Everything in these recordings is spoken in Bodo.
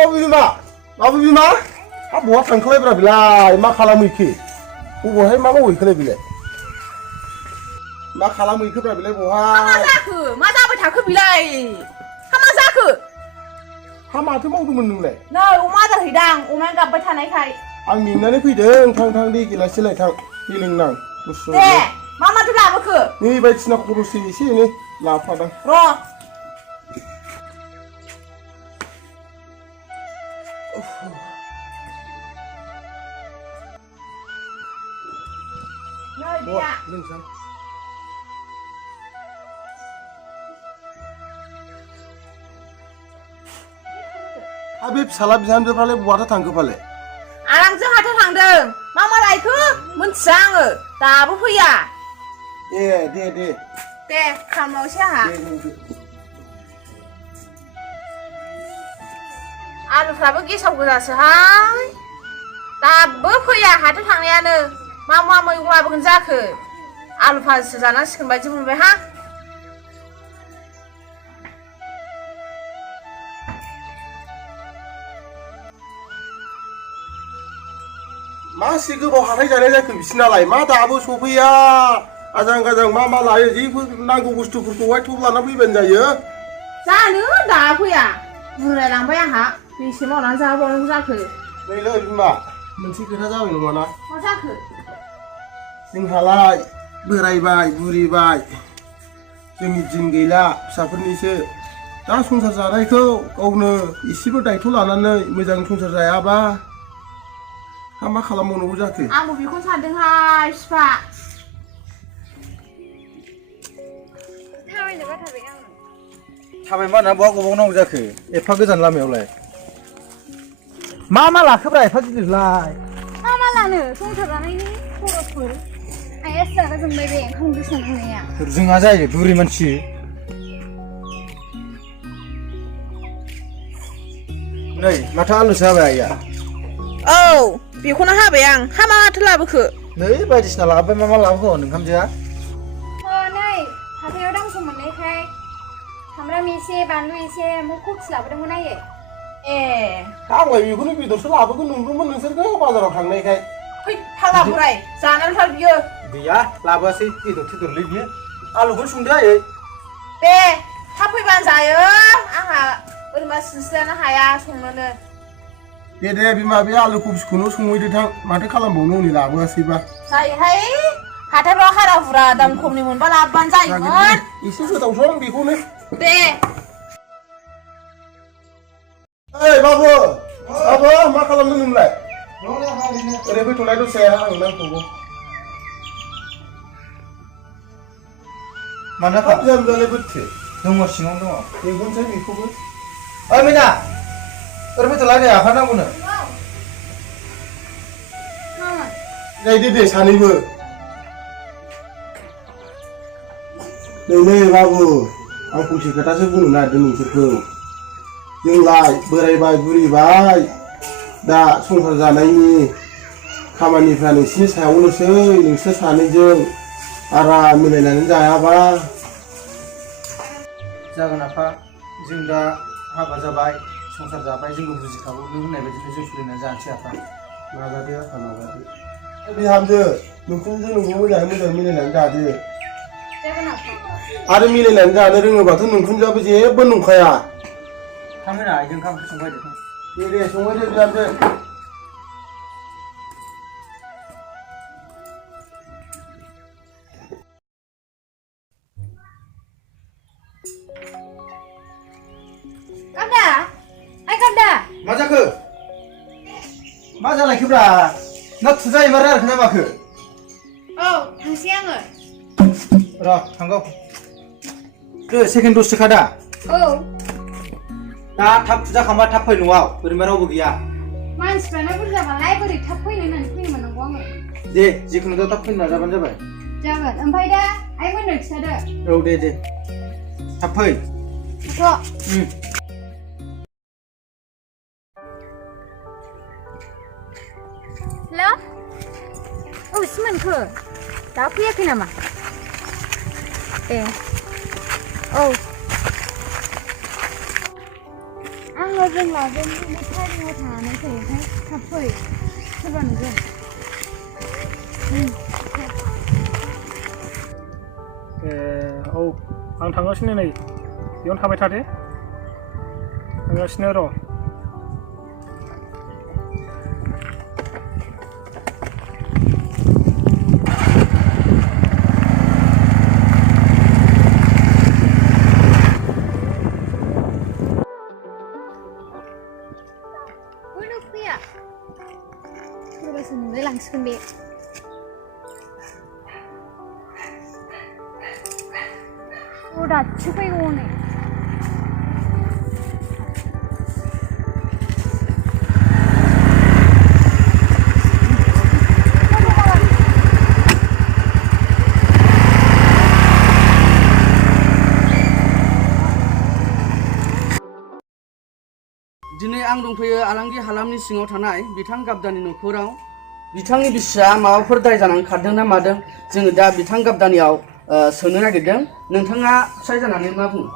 माबा बिमा हाब बहा थांखोलायब्रा बिलाय मा खालामहैखो बबेहाय मा मावहैखोलाय बिलाय मा खालामहैखोब्रा बिलाय बहाय मा जाखो मा जाबाय थाखो बिलाय मा जाखो हा माथो मावदोंमोन नोंलाय नै अमा आदार हैदां अमाया गाबबाय थानायखाय आं मेंनानै फैदों थां दे गिलाससे लायथां दै लोंनां गुसु दे मा माथो लाबोखो नै बायदिसिना खरस एसे एनै लाफादां र' नै दैया लोंसां हा बे फिसाला बिहामजोफ्रालाय बहाथो थांखो फालाय आरांजों हाथायाव थांदों मा लायखो मोनथिया आङो दाबो फैया दे खालामनोसै आंहा आलुफ्राबो गेसाव गोजासोहाय दाबो फैया हाथायाव थांनायानो मा मैगं लाबोगोन जाखो आलु भाजिसो जानांसिगोन बायदि मोनबाय हा मासे गोबाव हाथाय जानाय जाखो बिसिनालाय मा दाबो सफैया आजां गाजां मा लायो जेबो नांगौ बुस्थुफोरखौहाय थब लाना फैबानो जायो जानो दा फैया बुरायलांबाय आंहा बेसे मावनानै जाबावनांगौ जाखो नैलै बिमा मोनसे खोथा जाबाय नङा ना मा जाखो जोंहालाय बोरायबाय बुरिबाय जोंनि दिन गैला फिसाफोरनिसो दा संसार जानायखौ गावनो एसेबो दायथ' लानानै मोजां संसार जायाबा मा खालामबावनांगौ जाखो आंबो बेखौनो सानदोंहाय बिफा थाबाय मा होनना बहा गबावनांगौ जाखो एफा गोजान लामायावलाय मा लाखोब्रा एफा गिदिरलाय मा लानो संसार जानायनि खरसफोर आइयासो जागा जोंबाय बे ओंखाम ओंख्रि संनाया जोंहा जायो बुरि मानसि नै माथो आलुसो हाबाय आइया औ बेखौनो हाबाय आं मा माथो लाबोखो नै बायदिसिना लाबोबाय मा लाबोखो नोंहामजोआ नै हाथायाव दाम खम मोननायखाय सामब्राम एसे बानलु एसे ओमफ्राय कफि लाबोदोंमोन आयै आंलाय बेखौनो बेदरसो लाबोगोन नंदोंमोन नोंसोरखौ बाजाराव थांनायखाय फै फाग्ला बोराय जानानैथार बियो गैया लाबोआसै बेदरलै बियो आलुखौनो संदो आयै दे थाब फैबानो जायो आंहा बोरमा सिनस्लायनो हाया संनोनो दे बिमा बे आलु कफिखौनो संहैदो थां माथो खालामबावनो हनै लाबोआसैबा जायोहाय हाथायफ्राव हारा हुरा दाम खमनि मोनबा लाबोबानो जायोमोन एसे गोदावसं बेखौनो दे ओइ बाबु मा खालामदों नोंलाय ओरै फैथ'लाय दसे आं नांथ'गौ मानो जालाय बोथो दङ सिङाव दङ लेंहरसै बेखौबो ओइ मैना ओरै फैथ'लाय नै आफा नांगौनो दे सानैबो नै बाबु आं फंसे खोथासो बुंनो नागिरदों नोंसोरखौ जोंलाय बोरायबाय बुरिबाय दा संसार जानायनि खामानिफ्रा नोंसिनि सायावनोसै नोंसोर सानैजों आराम मिलायनानै जायाबा जागोन आफा जों दा हाबा जाबाय संसार जाबाय जोंबो बुजिखागौ नों होननाय बायदिनो जों सोलिनानै जानोसै आफा नाजादो आफा नाजादो बिहामजो नोंखौबो नोंखौ मोजाङै मोजां मिलायनानै जादो आरो मिलायनानै जानो रोङोबाथ' नोंखुनजोआबो जेबो नंखाया थांहोना आइजों ओंखाम ओंख्रि संबाय दे संबायदो बिहामजो मा जाखो मा जालायखोब्रा ना थुजा एबार आरोखि ना माखो औ थांसै आङो र' थांगौ सेकेन्ड दससोखा दा औ दा थाब थुजाखांबा थाब फै न'आव ओरैनो रावबो गैया मानसिफ्रानो बुरजाबालाय बोरै थाब फैनो होननानै फैनो मोननांगौ आङो दे जिखुनु दा थाब फैनो नाजाबानो जाबाय जागोन ओमफ्राय दा आइमोननो खिथादो औ दे थाब फै हेल' अबेसो मोनखो दा फैयाखै नामा औ आङो जों लागोन बे टाइमाव थानायखाय ओमफ्राय थाब फै सोरबा नुगोन औ आं थांगासिनो नै बेयावनो थाबाय थादे थांगासिनो र' फैया सोरबासो नुलाय लांसिगोन बे दासो फैगौ नै दिनै आं दंफैयो आलांगि हालामनि सिङाव थानाय बिथां गाबदानि न'खराव बिथांनि बिसिया माबाफोर दाय जानानै खारदों ना मादों जोङो दा बिथां गाबदानियाव सोंनो नागिरदों नोंथाङा फिसाय जानानै मा बुङो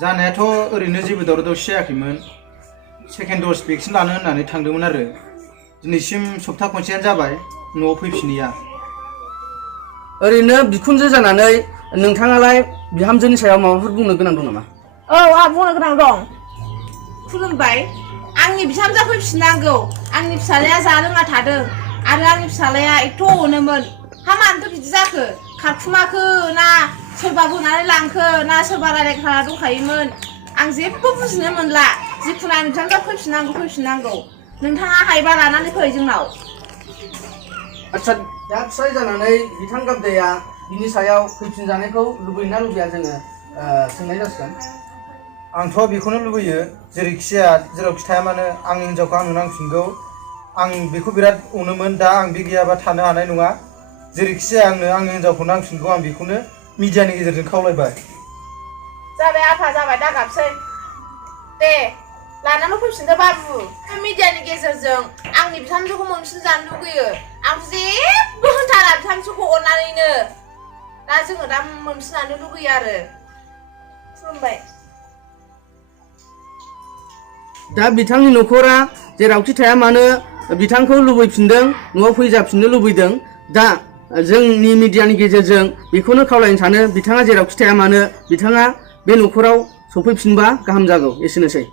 जानायाथ' ओरैनो जेबो दावराव दावसि जायाखैमोन सेकेन्ड द'ज भेक्सिन लानो होननानै थांदोंमोन आरो दिनैसिम सप्ता खनसेयानो जाबाय न'आव फैफिनैया ओरैनो बिखुनजो जानानै नोंथाङालाय बिहामजोनि सायाव माबाफोर बुंनो गोनां दं नामा औ आंहा बुंनो गोनां दं खुलुमबाय आंनि बिहामजोआ फैफिननांगौ आंनि फिसालाया जानो रोङा थादों आरो आंनि फिसालाया एथ' अनोमोन हा मानोथो बिदि जाखो खारखुमाखो ना सोरबा बोनानै लांखो ना सोरबा रायलायग्रा दंखायोमोन आं जेबो बुजिनो मोनला जिखुनु आंनि बिहामजोआ फैफिननांगौ नोंथाङा हायोबा लानानै फै जोंनाव आच्छा दा फिसाय जानानै बिथां गाबदाया बिनि सायाव फैफिनजानायखौ लुबैना लुबैया जोङो सोंनाय जासिगोन आंथ' बेखौनो लुबैयो जेरैखि जाया जेरावखि थाया मानो आंनि हिन्जावखौ आंनो नांफिनगौ आं बेखौ बिराद अनोमोन दा आं बे गैयाबा थानो हानाय नङा जेरैखि जाया आंनो आंनि हिन्जावखौ नांफिनगौ आं बेखौनो मिडियानि गेजेरजों खावलायबाय जाबाय आफा जाबाय दागाबसै दे लानानै फैफिनदो बाबु मिडियानि गेजेरजों आंनि बिहामजोखौ मोनफिनजानो लुगैयो आं जेबो होनथारा बिहामजोखौ अननानैनो दा जोङो दा मोनफिनजानो लुगैयो आरो खुलुमबाय दा बिथांनि न'खरा जेरावखि थाया मानो बिथांखौ लुबैफिनदों न'आव फैजाफिननो लुबैदों दा जोंनि मिडियानि गेजेरजों बेखौनो खावलायनो सानो बिथाङा जेरावखि थाया मानो बिथाङा बे न'खराव सफैफिनबा गाहाम जागौ एसेनोसै